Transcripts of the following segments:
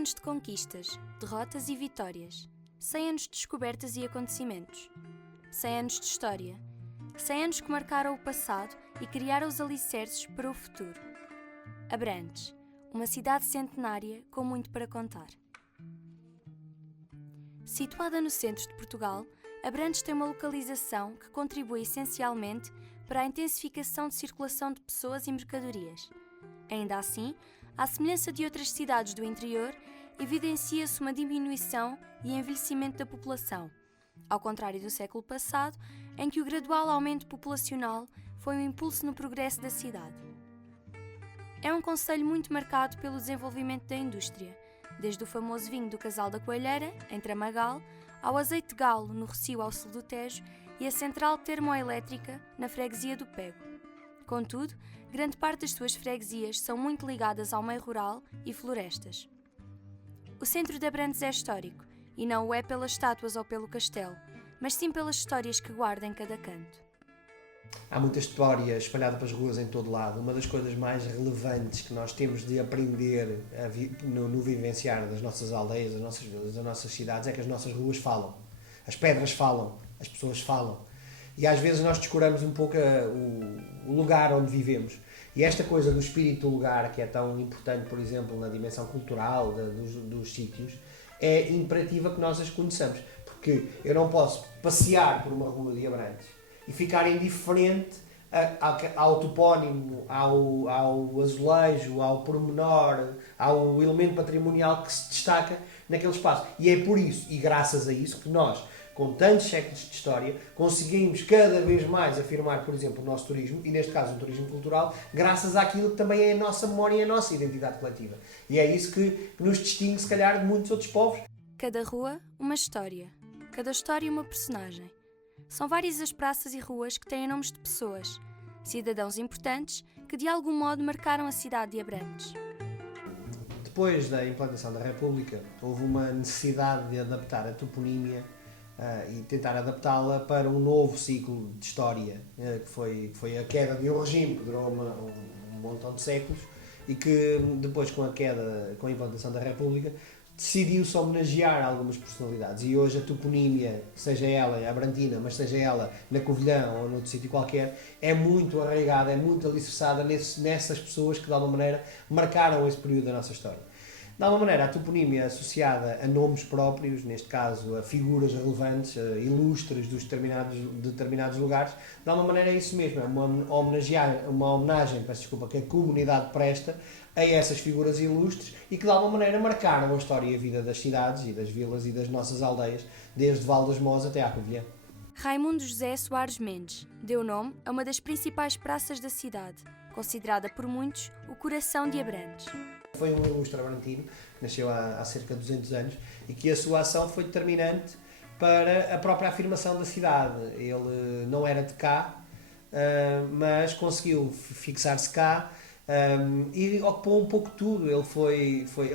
anos de conquistas, derrotas e vitórias. 100 anos de descobertas e acontecimentos. 100 anos de história. 100 anos que marcaram o passado e criaram os alicerces para o futuro. Abrantes, uma cidade centenária com muito para contar. Situada no centro de Portugal, Abrantes tem uma localização que contribui essencialmente para a intensificação de circulação de pessoas e mercadorias. Ainda assim, à semelhança de outras cidades do interior, evidencia-se uma diminuição e envelhecimento da população, ao contrário do século passado, em que o gradual aumento populacional foi um impulso no progresso da cidade. É um concelho muito marcado pelo desenvolvimento da indústria, desde o famoso vinho do Casal da Coelheira, em Tramagal, ao azeite de galo, no Recio ao sul do Tejo, e a central termoelétrica, na freguesia do Pego. Contudo, grande parte das suas freguesias são muito ligadas ao meio rural e florestas. O centro de Abrantes é histórico, e não o é pelas estátuas ou pelo castelo, mas sim pelas histórias que guarda em cada canto. Há muita história espalhada pelas ruas em todo lado. Uma das coisas mais relevantes que nós temos de aprender no vivenciar das nossas aldeias, das nossas vilas, das nossas cidades, é que as nossas ruas falam. As pedras falam, as pessoas falam. E às vezes nós descuramos um pouco o lugar onde vivemos. E esta coisa do espírito do lugar, que é tão importante, por exemplo, na dimensão cultural dos sítios, é imperativa que nós as conheçamos. Porque eu não posso passear por uma rua de Abrantes e ficar indiferente ao topónimo, ao azulejo, ao pormenor, ao elemento patrimonial que se destaca naquele espaço. E é por isso, e graças a isso, que nós, com tantos séculos de história, conseguimos cada vez mais afirmar, por exemplo, o nosso turismo, e neste caso o turismo cultural, graças àquilo que também é a nossa memória e a nossa identidade coletiva. E é isso que nos distingue, se calhar, de muitos outros povos. Cada rua, uma história. Cada história, uma personagem. São várias as praças e ruas que têm nomes de pessoas, cidadãos importantes que de algum modo marcaram a cidade de Abrantes. Depois da implantação da República, houve uma necessidade de adaptar a toponímia e tentar adaptá-la para um novo ciclo de história, que foi a queda de um regime que durou um montão de séculos e que depois, com a implantação da República, decidiu-se homenagear algumas personalidades. E hoje a toponímia, seja ela abrantina, mas seja ela na Covilhã ou noutro sítio qualquer, é muito arraigada, é muito alicerçada nessas pessoas que de alguma maneira marcaram esse período da nossa história. De alguma maneira, a toponímia associada a nomes próprios, neste caso a figuras relevantes, ilustres dos determinados lugares, de alguma maneira é isso mesmo, é uma homenagem, que a comunidade presta a essas figuras ilustres e que de alguma maneira marcaram a história e a vida das cidades e das vilas e das nossas aldeias, desde Val das Mós até à Covilhã. Raimundo José Soares Mendes deu nome a uma das principais praças da cidade, considerada por muitos o coração de Abrantes. Foi um ilustre abrantino, que nasceu há cerca de 200 anos e que a sua ação foi determinante para a própria afirmação da cidade. Ele não era de cá, mas conseguiu fixar-se cá e ocupou um pouco tudo.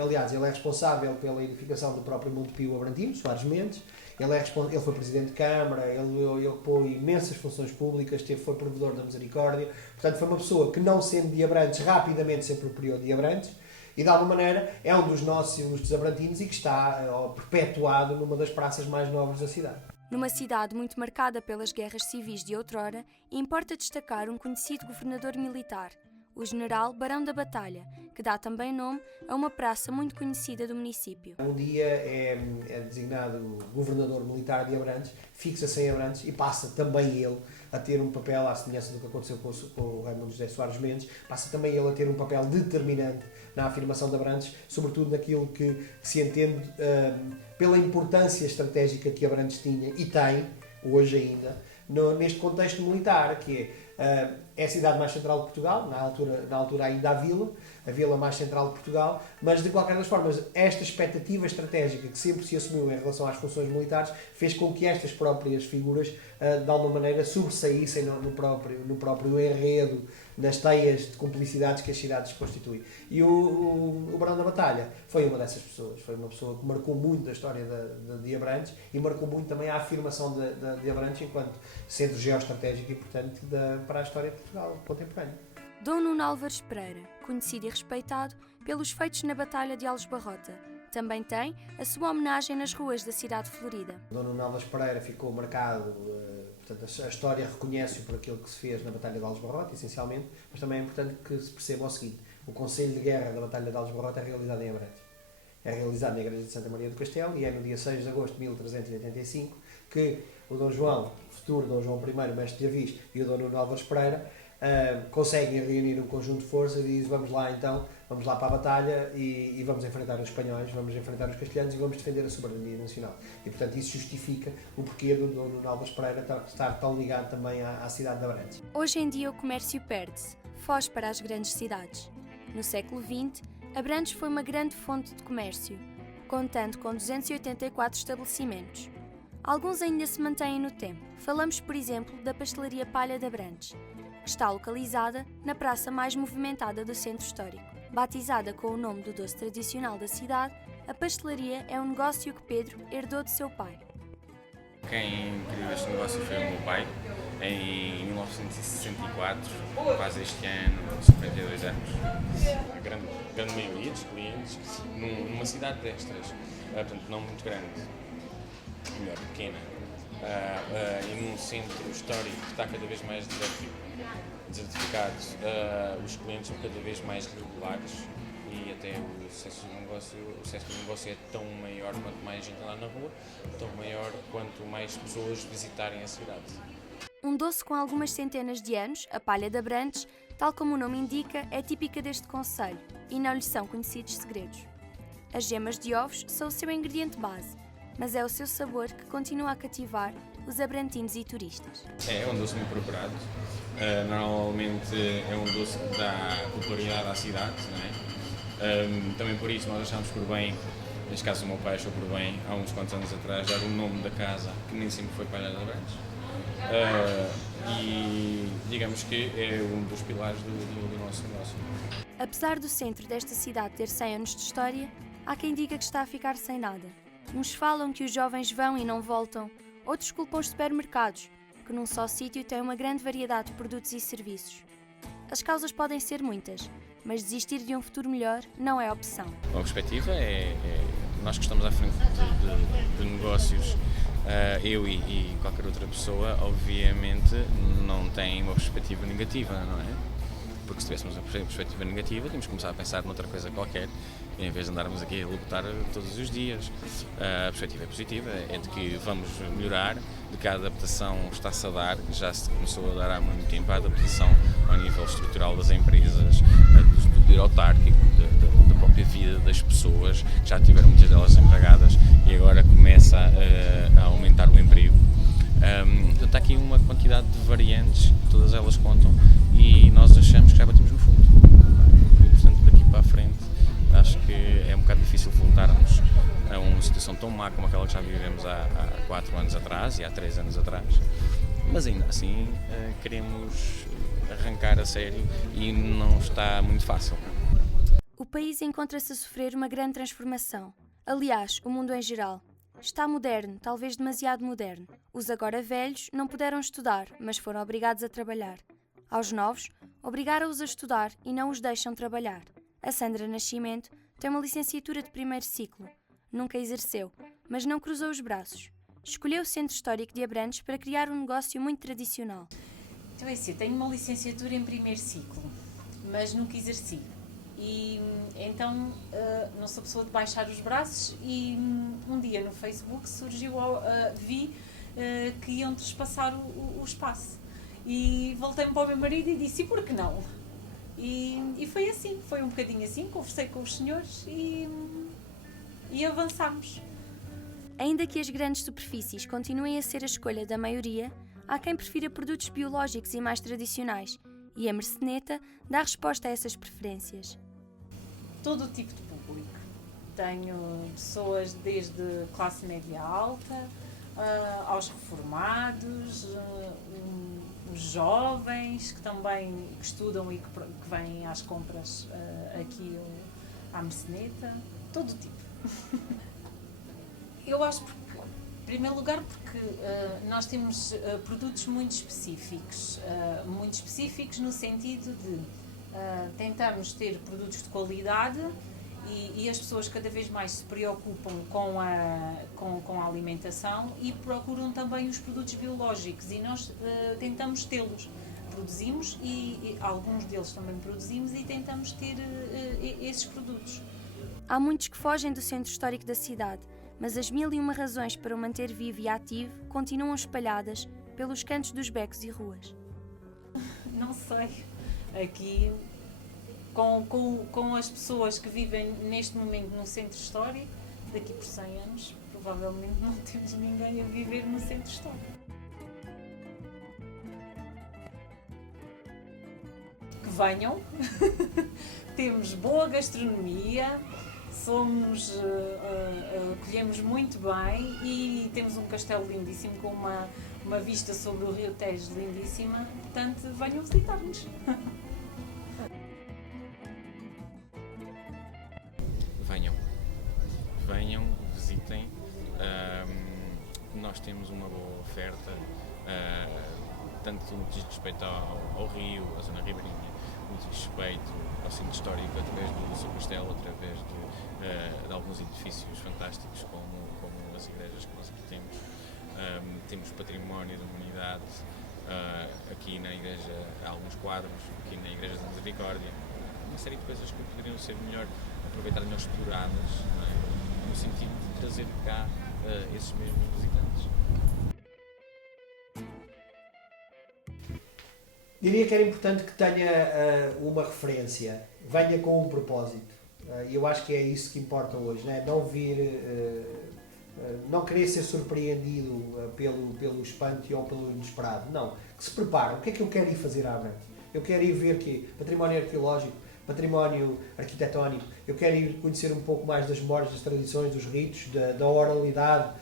Aliás, ele é responsável pela edificação do próprio Monte Pio Abrantino, Soares Mendes. Ele foi presidente de Câmara, ele ocupou imensas funções públicas, foi provedor da Misericórdia. Portanto, foi uma pessoa que, não sendo de Abrantes, rapidamente se apropriou de Abrantes e, de alguma maneira, é um dos nossos ilustres abrantinos e que está perpetuado numa das praças mais nobres da cidade. Numa cidade muito marcada pelas guerras civis de outrora, importa destacar um conhecido governador militar, o general Barão da Batalha, que dá também nome a uma praça muito conhecida do município. Um dia é designado governador militar de Abrantes, fixa-se em Abrantes e passa também ele a ter um papel, à semelhança do que aconteceu com o Raimundo José Soares Mendes, passa também ele a ter um papel determinante na afirmação de Abrantes, sobretudo naquilo que se entende pela importância estratégica que Abrantes tinha e tem, hoje ainda, neste contexto militar, que é a cidade mais central de Portugal, na altura ainda a vila mais central de Portugal, mas de qualquer das formas, esta expectativa estratégica que sempre se assumiu em relação às funções militares fez com que estas próprias figuras, de alguma maneira, sobressaíssem no próprio enredo, nas teias de cumplicidades que as cidades constituem. E o Barão da Batalha foi uma dessas pessoas, foi uma pessoa que marcou muito a história de Abrantes e marcou muito também a afirmação de Abrantes enquanto centro geoestratégico importante para a história de Portugal contemporânea. Dom Nuno Álvares Pereira, conhecido e respeitado pelos feitos na Batalha de Aljubarrota, também tem a sua homenagem nas ruas da cidade florida. Dom Nuno Alves Pereira ficou marcado, portanto, a história reconhece-o por aquilo que se fez na Batalha de Aljubarrota, essencialmente, mas também é importante que se perceba o seguinte: o Conselho de Guerra da Batalha de Aljubarrota é realizado em Abrantes. É realizado na Igreja de Santa Maria do Castelo e é no dia 6 de agosto de 1385 que o Dom João, futuro Dom João I, mestre de Avis, e o Dom Nuno Álvares Pereira conseguem reunir um conjunto de forças e dizem: vamos lá então, vamos lá para a batalha e vamos enfrentar os espanhóis, vamos enfrentar os castelhanos e vamos defender a soberania nacional. E portanto isso justifica o porquê do Dom Nuno Álvares Pereira estar tão ligado também à cidade de Abrantes. Hoje em dia o comércio perde-se, foge para as grandes cidades. No século XX, Abrantes foi uma grande fonte de comércio, contando com 284 estabelecimentos. Alguns ainda se mantêm no tempo. Falamos, por exemplo, da Pastelaria Palha de Abrantes, que está localizada na praça mais movimentada do centro histórico. Batizada com o nome do doce tradicional da cidade, a pastelaria é um negócio que Pedro herdou de seu pai. Quem criou este negócio foi o meu pai, em 1964, quase este ano, 52 anos. A grande maioria dos clientes, numa cidade destas, portanto não muito grande, melhor, pequena, e num centro histórico que está cada vez mais desertificado, os clientes são cada vez mais regulares e até o sucesso do negócio é tão maior quanto mais gente lá na rua, tão maior quanto mais pessoas visitarem a cidade. Um doce com algumas centenas de anos, a palha de Abrantes, tal como o nome indica, é típica deste concelho e não lhe são conhecidos segredos. As gemas de ovos são o seu ingrediente base, mas é o seu sabor que continua a cativar os abrantinos e turistas. É um doce muito procurado, normalmente é um doce que dá popularidade à cidade, não é? Também por isso nós achámos por bem, neste caso o meu pai achou por bem, há uns quantos anos atrás, dar o nome da casa, que nem sempre foi Palha de Abrantes. E digamos que é um dos pilares do nosso negócio. Apesar do centro desta cidade ter 100 anos de história, há quem diga que está a ficar sem nada. Uns falam que os jovens vão e não voltam, outros culpam os supermercados, que num só sítio têm uma grande variedade de produtos e serviços. As causas podem ser muitas, mas desistir de um futuro melhor não é opção. A perspectiva é nós que estamos à frente de negócios, eu e qualquer outra pessoa, obviamente não tem uma perspectiva negativa, não é? Porque se tivéssemos uma perspectiva negativa, tínhamos que começar a pensar noutra coisa qualquer, em vez de andarmos aqui a lutar todos os dias. A perspectiva é positiva, é de que vamos melhorar, de que a adaptação está-se a dar, já se começou a dar há muito tempo, a adaptação ao nível estrutural das empresas, do poder autárquico, da própria vida das pessoas, que já tiveram muitas delas empregadas e agora começa a aumentar o emprego. Portanto, há aqui uma quantidade de variantes, todas elas contam, e nós achamos que já batemos no fundo. E, portanto, daqui para a frente, acho que é um bocado difícil voltarmos a uma situação tão má como aquela que já vivemos há 4 anos atrás e há 3 anos atrás, mas ainda assim queremos arrancar a sério e não está muito fácil. O país encontra-se a sofrer uma grande transformação. Aliás, o mundo em geral. Está moderno, talvez demasiado moderno. Os agora velhos não puderam estudar, mas foram obrigados a trabalhar. Aos novos, obrigaram-os a estudar e não os deixam trabalhar. A Sandra Nascimento tem uma licenciatura de primeiro ciclo. Nunca exerceu, mas não cruzou os braços. Escolheu o Centro Histórico de Abrantes para criar um negócio muito tradicional. Então é assim, eu tenho uma licenciatura em primeiro ciclo, mas nunca exerci. E então não sou pessoa de baixar os braços e um dia no Facebook surgiu, vi que iam trespassar o espaço. E voltei-me para o meu marido e disse: e por que não? E foi assim, foi um bocadinho assim, conversei com os senhores e avançámos. Ainda que as grandes superfícies continuem a ser a escolha da maioria, há quem prefira produtos biológicos e mais tradicionais, e a Merceneta dá resposta a essas preferências. Todo o tipo de público. Tenho pessoas desde classe média alta, aos reformados, os jovens que também estudam e que vêm às compras aqui à Merceneta, todo o tipo. Eu acho que, em primeiro lugar, porque nós temos produtos muito específicos no sentido de tentamos ter produtos de qualidade e as pessoas cada vez mais se preocupam com a alimentação e procuram também os produtos biológicos, e nós tentamos tê-los. Produzimos e alguns deles também produzimos e tentamos ter esses produtos. Há muitos que fogem do centro histórico da cidade, mas as 1001 razões para o manter vivo e ativo continuam espalhadas pelos cantos dos becos e ruas. Não sei, aqui com as pessoas que vivem neste momento no centro histórico, daqui por 100 anos provavelmente não temos ninguém a viver no centro histórico. Que venham, temos boa gastronomia, acolhemos muito bem e temos um castelo lindíssimo com uma vista sobre o Rio Tejo lindíssima, portanto venham visitar-nos. Venham, visitem. Nós temos uma boa oferta, tanto no que diz respeito ao rio, à zona ribeirinha, no que diz respeito ao centro histórico, através do seu castelo, através de alguns edifícios fantásticos, como as igrejas que nós aqui temos. Temos património da humanidade, aqui na igreja há alguns quadros, aqui na Igreja da Misericórdia, uma série de coisas que poderiam ser melhor aproveitadas, melhor exploradas, não é? No sentido de trazer cá esses mesmos visitantes. Diria que era importante que tenha uma referência, venha com um propósito. Eu acho que é isso que importa hoje, não é? Não vir, não querer ser surpreendido pelo espanto ou pelo inesperado. Não, que se prepare. O que é que eu quero ir fazer à Abrantes? Eu quero ir ver aqui património arqueológico, património arquitetónico, eu quero ir conhecer um pouco mais das memórias, das tradições, dos ritos, da oralidade.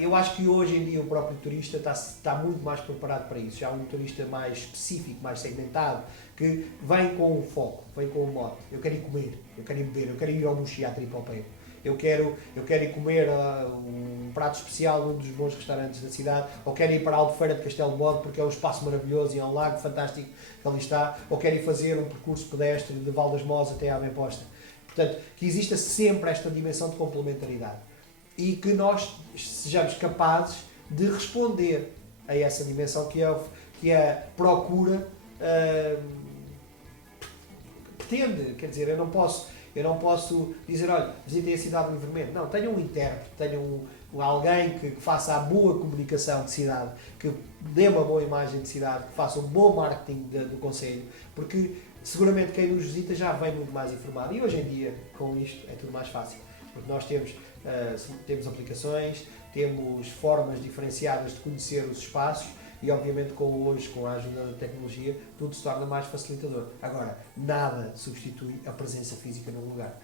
Eu acho que hoje em dia o próprio turista está muito mais preparado para isso. Já é um turista mais específico, mais segmentado, que vem com um foco, vem com um mote. Eu quero ir comer, eu quero ir beber, eu quero ir ao Buxi, à Tripopeiro. Eu quero ir comer um prato especial num dos bons restaurantes da cidade, ou quero ir para a Albufeira de Castelo de Bode porque é um espaço maravilhoso e é um lago fantástico que ali está, ou quero ir fazer um percurso pedestre de Val das Mozes até à Bem-Posta. Portanto, que exista sempre esta dimensão de complementaridade e que nós sejamos capazes de responder a essa dimensão que a procura pretende. Quer dizer, eu não posso dizer, olha, visitem a cidade livremente. Não, tenham um intérprete, tenham alguém que faça a boa comunicação de cidade, que dê uma boa imagem de cidade, que faça um bom marketing do concelho, porque seguramente quem nos visita já vem muito mais informado. E hoje em dia, com isto, é tudo mais fácil, porque nós temos aplicações, temos formas diferenciadas de conhecer os espaços e, obviamente, hoje, com a ajuda da tecnologia, tudo se torna mais facilitador. Agora, nada substitui a presença física no lugar.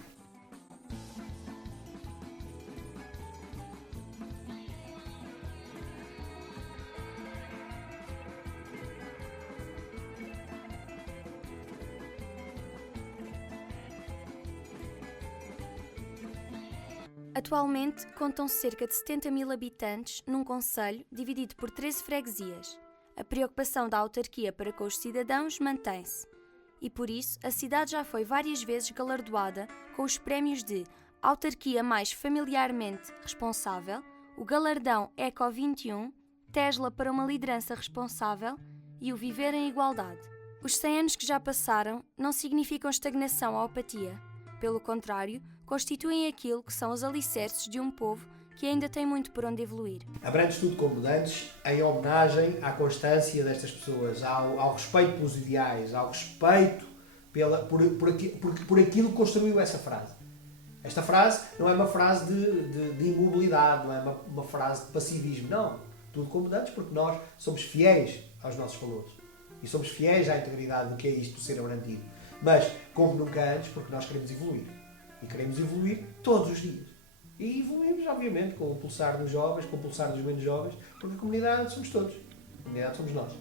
Atualmente, contam-se cerca de 70 mil habitantes num concelho dividido por 13 freguesias. A preocupação da autarquia para com os cidadãos mantém-se. E por isso, a cidade já foi várias vezes galardoada com os prémios de Autarquia Mais Familiarmente Responsável, o Galardão Eco 21, Tesla para uma Liderança Responsável e o Viver em Igualdade. Os 100 anos que já passaram não significam estagnação ou apatia. Pelo contrário, constituem aquilo que são os alicerces de um povo que ainda tem muito por onde evoluir. Abrantes tudo como dantes, em homenagem à constância destas pessoas, ao respeito pelos ideais, ao respeito por aquilo que construiu essa frase. Esta frase não é uma frase de imobilidade, não é uma frase de passivismo, não. Tudo como dantes, porque nós somos fiéis aos nossos valores e somos fiéis à integridade do que é isto de ser abrantido. Mas, como nunca antes, porque nós queremos evoluir. E queremos evoluir todos os dias. E evoluímos, obviamente, com o pulsar dos jovens, com o pulsar dos menos jovens, porque a comunidade somos todos. A comunidade somos nós.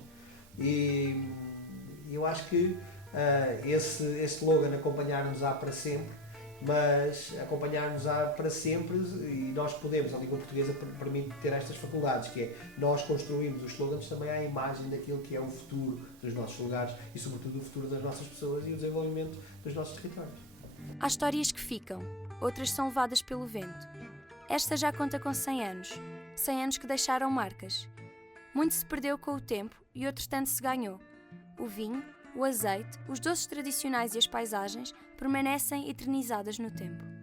E eu acho que esse slogan acompanhar-nos-á para sempre, mas acompanhar-nos-á para sempre e nós podemos, a língua portuguesa permite ter estas faculdades, que é nós construímos os slogans também à imagem daquilo que é o futuro dos nossos lugares e, sobretudo, o futuro das nossas pessoas e o desenvolvimento dos nossos territórios. Há histórias que ficam, outras são levadas pelo vento. Esta já conta com 100 anos, 100 anos que deixaram marcas. Muito se perdeu com o tempo e outro tanto se ganhou. O vinho, o azeite, os doces tradicionais e as paisagens permanecem eternizadas no tempo.